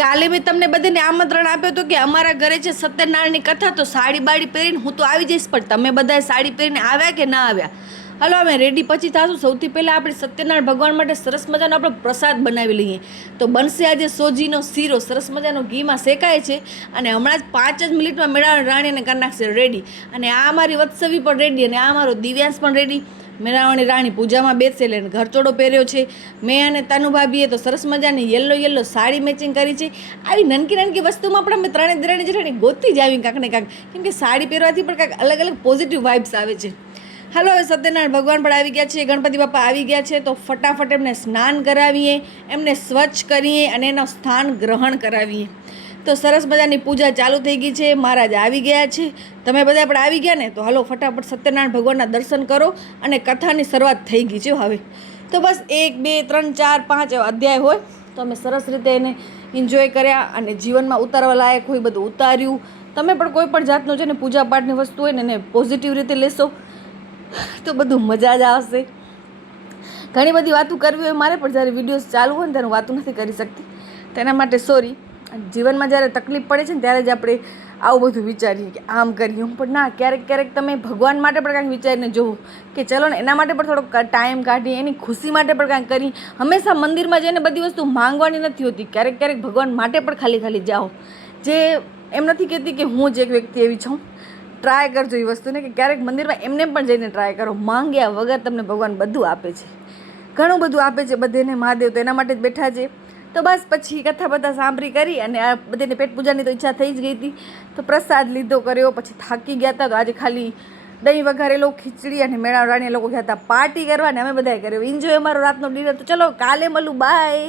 કાલે મેં તમને બધાને આમંત્રણ આપ્યું હતું કે અમારા ઘરે છે સત્યનારાયણની કથા, તો સાડી બાડી પહેરીને હું તો આવી જઈશ, પણ તમે બધાએ સાડી પહેરીને આવ્યા કે ના આવ્યા? હલો, અમે રેડી પછી થશું. સૌથી પહેલાં આપણે સત્યનારાયણ ભગવાન માટે સરસ મજાનો આપણે પ્રસાદ બનાવી લઈએ. તો બનશે આજે સોજીનો શીરો, સરસ મજાનો ઘીમાં શેકાય છે અને હમણાં જ 5 જ મિનિટમાં મેળાવણ રાણીને કરી નાખશે રેડી. અને આ અમારી વત્સવી પણ રેડી અને આ અમારો દિવ્યાંશ પણ રેડી. મેળાવણી રાણી પૂજામાં બેસેલે ઘરચોડો પહેર્યો છે. મેં અને તનુ ભાભીએ તો સરસ મજાની યલો સાડી મેચિંગ કરી છે. આવી નાનકી વસ્તુમાં પણ અમે ત્રણે દ્રણે જેઠાણી ગોતી જ આવી કાંક ને કાંક, કેમ કે સાડી પહેરવાથી પણ કાંઈક અલગ અલગ પોઝિટિવ વાઇબ્સ આવે છે. હાલો, હવે સત્યનારાયણ ભગવાન પણ આવી ગયા છે, ગણપતિ બાપા આવી ગયા છે, તો ફટાફટ એમને સ્નાન કરાવીએ, એમને સ્વચ્છ કરીએ અને એનો સ્થાન ગ્રહણ કરાવીએ. તો સરસ મજાની પૂજા ચાલુ થઈ ગઈ છે. મહારાજ આવી ગયા છે, તમે બધા પણ આવી ગયા ને, તો હાલો ફટાફટ સત્યનારાયણ ભગવાનના દર્શન કરો અને કથાની શરૂઆત થઈ ગઈ છે હવે. તો બસ 1 2 3 4 5 એવા અધ્યાય હોય તો અમે સરસ રીતે એને એન્જોય કર્યા અને જીવનમાં ઉતારવા લાયક હોય બધું ઉતાર્યું. તમે પણ કોઈ પણ જાતનું છે ને પૂજાપાઠની વસ્તુ હોય ને એને પોઝિટિવ રીતે લેશો તો બધું મજા જ આવશે. ઘણી બધી વાતો કરવી હોય મારે, પણ જ્યારે વિડીયોઝ ચાલુ હોય ને ત્યારે હું વાતો નથી કરી શકતી, તેના માટે સોરી. જીવનમાં જ્યારે તકલીફ પડે છે ને ત્યારે જ આપણે આવું બધું વિચારીએ કે આમ કરીએ, પણ ના, ક્યારેક તમે ભગવાન માટે પણ કાંઈક વિચારીને જોવો કે ચલો ને એના માટે પણ થોડોક ટાઈમ કાઢીએ, એની ખુશી માટે પણ કાંઈક કરી. હંમેશા મંદિરમાં જઈને બધી વસ્તુ માંગવાની નથી હોતી, ક્યારેક ભગવાન માટે પણ ખાલી જાઓ. જે એમ નથી કહેતી કે હું જ એક વ્યક્તિ એવી છું, ટ્રાય કરજો એ વસ્તુને કે ક્યારેક મંદિરમાં એમને પણ જઈને ટ્રાય કરો. માંગ્યા વગર તમને ભગવાન બધું આપે છે, ઘણું બધું આપે છે બધેને. મહાદેવ તો એના માટે જ બેઠા છે. તો બસ પછી કથા બધા સાંભળી કરી અને આ બધાને પેટ પૂજાની તો ઈચ્છા થઈ જ ગઈ હતી, તો પ્રસાદ લીધો કર્યો, પછી થાકી ગયા હતા. તો આજે ખાલી દહીં વઘારેલો, ખીચડી અને મેળાવણ રાણી લોકો ગયા હતા પાર્ટી કરવા, અને અમે બધાએ કર્યો એન્જોય અમારો રાતનો ડિનર. તો ચલો કાલે મળું, બાય.